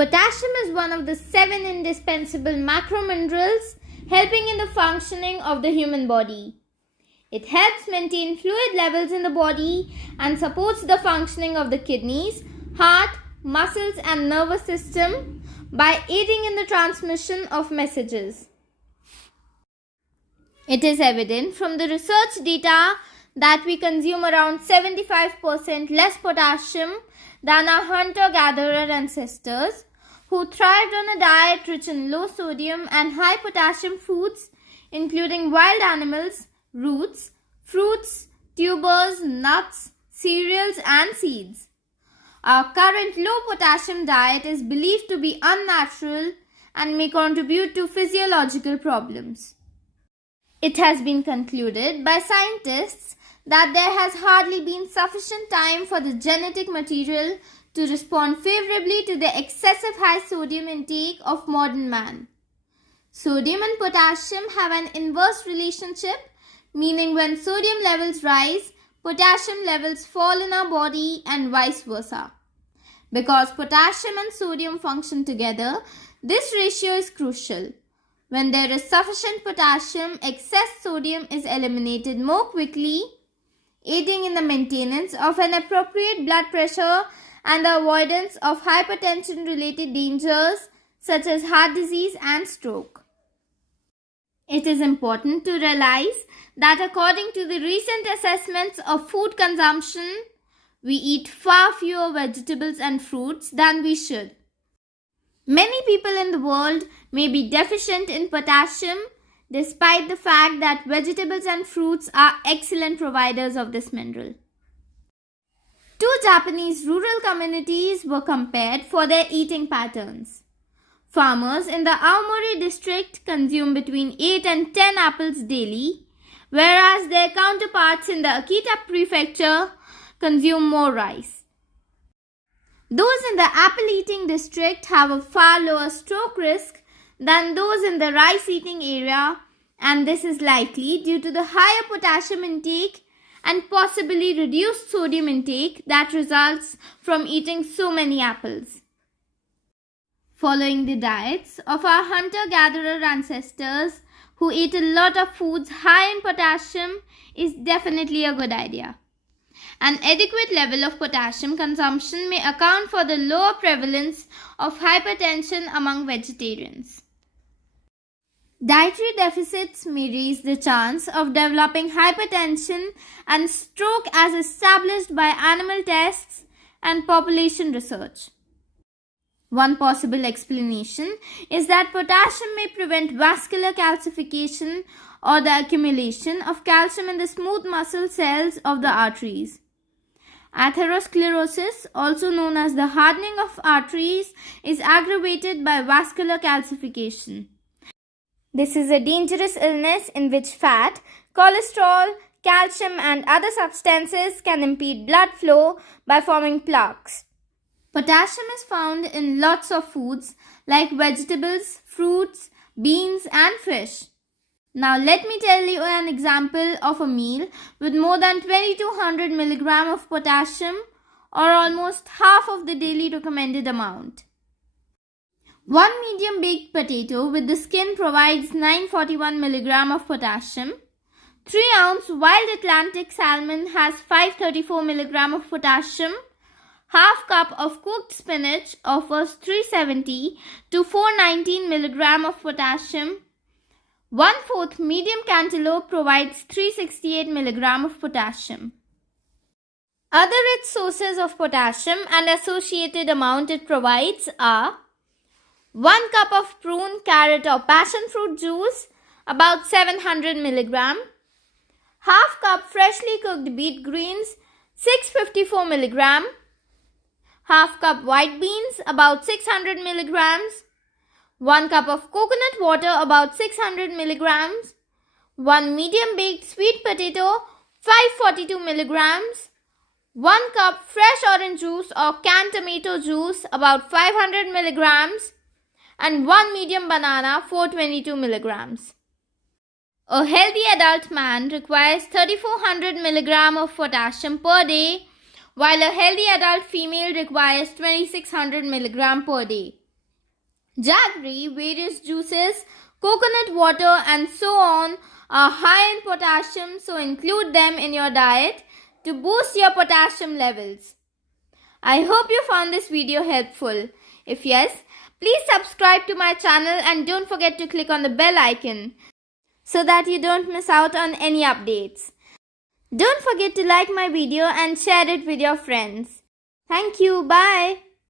Potassium is one of the 7 indispensable macrominerals helping in the functioning of the human body. It helps maintain fluid levels in the body and supports the functioning of the kidneys, heart, muscles and nervous system by aiding in the transmission of messages. It is evident from the research data that we consume around 75% less potassium than our hunter-gatherer ancestors who thrived on a diet rich in low sodium and high potassium foods including wild animals, roots, fruits, tubers, nuts, cereals and seeds. Our current low potassium diet is believed to be unnatural and may contribute to physiological problems. It has been concluded by scientists that there has hardly been sufficient time for the genetic material to respond favorably to the excessive high sodium intake of modern man. Sodium and potassium have an inverse relationship, meaning when sodium levels rise, potassium levels fall in our body and vice versa. Because potassium and sodium function together, this ratio is crucial. When there is sufficient potassium, excess sodium is eliminated more quickly, aiding in the maintenance of an appropriate blood pressure and the avoidance of hypertension-related dangers such as heart disease and stroke. It is important to realize that according to the recent assessments of food consumption, we eat far fewer vegetables and fruits than we should. Many people in the world may be deficient in potassium despite the fact that vegetables and fruits are excellent providers of this mineral. 2 Japanese rural communities were compared for their eating patterns. Farmers in the Aomori district consume between 8 and 10 apples daily, whereas their counterparts in the Akita prefecture consume more rice. Those in the apple-eating district have a far lower stroke risk than those in the rice-eating area, and this is likely due to the higher potassium intake and possibly reduced sodium intake that results from eating so many apples. Following the diets of our hunter-gatherer ancestors who ate a lot of foods high in potassium is definitely a good idea. An adequate level of potassium consumption may account for the lower prevalence of hypertension among vegetarians. Dietary deficits may raise the chance of developing hypertension and stroke as established by animal tests and population research. One possible explanation is that potassium may prevent vascular calcification or the accumulation of calcium in the smooth muscle cells of the arteries. Atherosclerosis, also known as the hardening of arteries, is aggravated by vascular calcification. This is a dangerous illness in which fat, cholesterol, calcium and other substances can impede blood flow by forming plaques. Potassium is found in lots of foods like vegetables, fruits, beans and fish. Now let me tell you an example of a meal with more than 2200 mg of potassium or almost half of the daily recommended amount. 1 medium baked potato with the skin provides 941 mg of potassium. 3 ounce wild Atlantic salmon has 534 mg of potassium. Half cup of cooked spinach offers 370 to 419 mg of potassium. 1/4 medium cantaloupe provides 368 mg of potassium. Other rich sources of potassium and associated amount it provides are 1 cup of prune, carrot or passion fruit juice, about 700 mg. Half cup freshly cooked beet greens, 654 mg. Half cup white beans, about 600 mg. 1 cup of coconut water, about 600 mg. 1 medium baked sweet potato, 542 mg. 1 cup fresh orange juice or canned tomato juice, about 500 mg. And 1 medium banana, 422 mg. A healthy adult man requires 3400 mg of potassium per day, while a healthy adult female requires 2600 mg per day. Jaggery, various juices, coconut water, and so on are high in potassium, so include them in your diet to boost your potassium levels. I hope you found this video helpful. If yes, please subscribe to my channel and don't forget to click on the bell icon so that you don't miss out on any updates. Don't forget to like my video and share it with your friends. Thank you. Bye.